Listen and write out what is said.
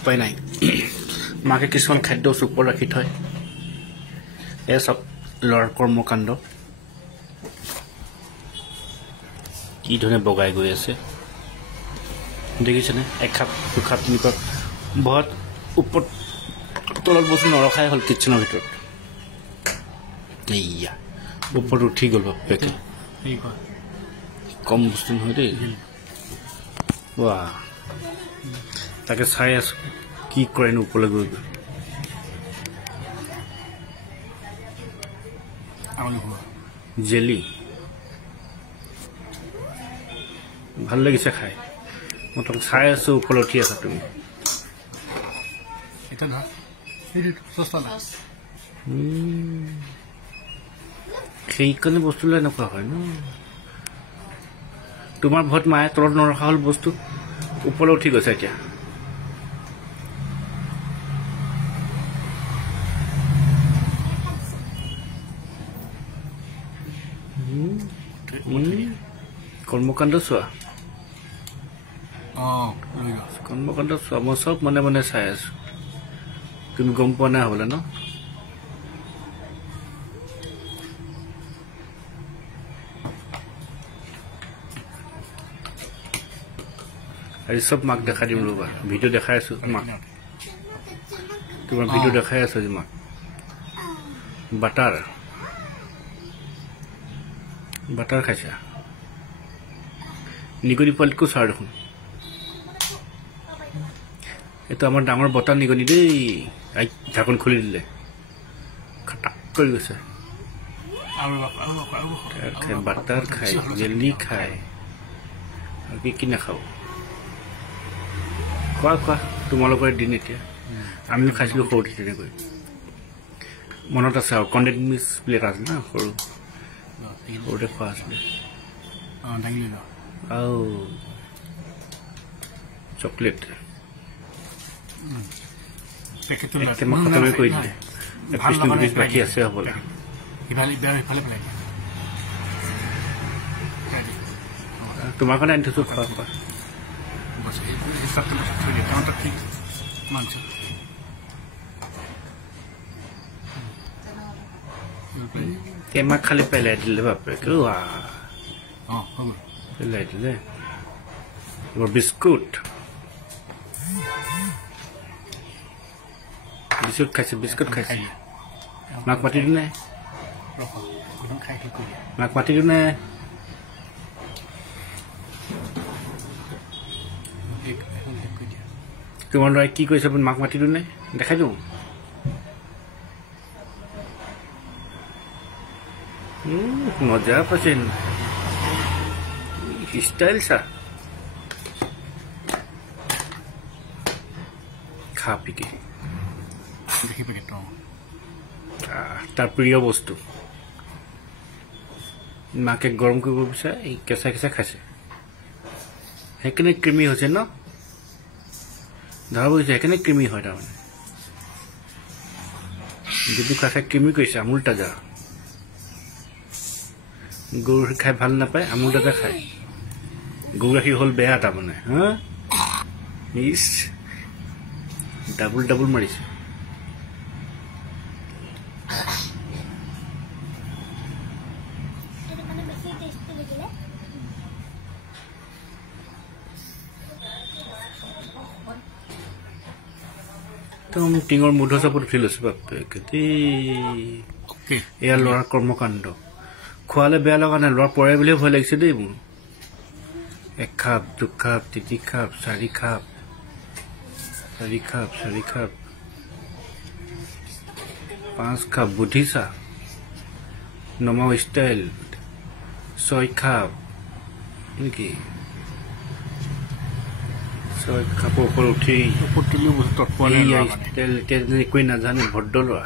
উপায় নাই মাকে কিছুমান খাদ্য ওপৰত ৰাখি থয় এয়া সব ল'ৰাৰ কৰ্মকাণ্ড কি ধৰণে বগাই গৈ আছে দেখিছেনে এখাপ দুখাপ তিনিপাপ বহুত ওপৰত তলত বস্তু নৰখাই হ'ল কিটচেনৰ ভিতৰত এইয়া ওপৰত উঠি গ'ল বাপেকে কম বস্তু নহয় দেই ৱা তাকে চাই আছো কি কৰেনো ওপৰলৈ গৈ জেলি ভাল লাগিছে খাই মই তোমাক চাই আছো ওপৰলৈ উঠি আছা তুমি সেইকাৰণে বস্তুলৈ এনেকুৱা হয় ন তোমাৰ ভয়ত মায়ে তলত নৰখা হ'ল বস্তু ওপৰলৈ উঠি গৈছে এতিয়া কৰ্মকাণ্ড চোৱা কৰ্মকাণ্ড চোৱা মই চব মনে মনে চাই আছো তুমি গম পোৱা নাই হ'বলে ন আজি চব মাক দেখা দিম ৰ'বা ভিডিঅ' দেখাই আছো মাক তোমাৰ ভিডিঅ' দেখাই আছো আজি মাক বাটাৰ খাইছা নিগনি পোৱালিতকো চাৰ দেখোন এইটো আমাৰ ডাঙৰ বটাৰ নিগনি দেই ঢাকন খুলি দিলে খাটাক কৰি গৈছে বাটাৰ খায় জেলি খায় আৰু কি নাখাব খোৱা তোমালোকৰ দিন এতিয়া আমিও খাইছিলোঁ সৰুতে তেনেকৈ মনত আছে আৰু কণ্ডেট মিক্স প্লেট আছে না সৰুতে খোৱা আছিলে আৰু চকলেট খতমে কৰি দিলে বাকী আছে হ'বলা তোমাৰ কাৰণে আনি থৈছো খোৱা তেমাক খালি পেলাই দিলে বাপেকে পেলাই দিলে বিস্কুট খাইছে মাক মাতি দিওঁ নাই তোমাৰ ল'ৰাই কি কৰিছে মাক মাতি দিওঁ নাই দেখাই দিওঁ মজা পাইছে ষ্টাইল চা খা পিকে তাৰ প্ৰিয় বস্তু মাকে গৰম কৰিব বিচাৰে এই কেঁচা খাইছে সেইকাৰণে ক্ৰিমি হৈছে ন ধৰা বুজিছে সেইকাৰণে ক্ৰিমি হয় তাৰমানে যিটো খাই ক্ৰিমি কৰিছে আমুল তাজা গৰু খাই ভাল নাপায় আমুল তাজা খায় গৰু গাখীৰ হ'ল বেয়া তাৰমানে হা ইছ ডাবুল মাৰিছে একদম টিঙৰ মুধ চাপত উঠি লৈছো বাপেকে এয়া ল'ৰাৰ কৰ্মকাণ্ড খোৱালে বেয়া লগা নাই ল'ৰা পৰে বুলিয়ে ভয় লাগিছে দেই মোৰ এখাপ দুখাপ তিনি খাপ চাৰি খাপ 5 খাপ বুদ্ধিছা নমাও ষ্টাইল 6 খাপ নেকি 6 খাপৰ ওপৰত উঠি একোৱে নাজানে ভদ্ৰ ল'ৰা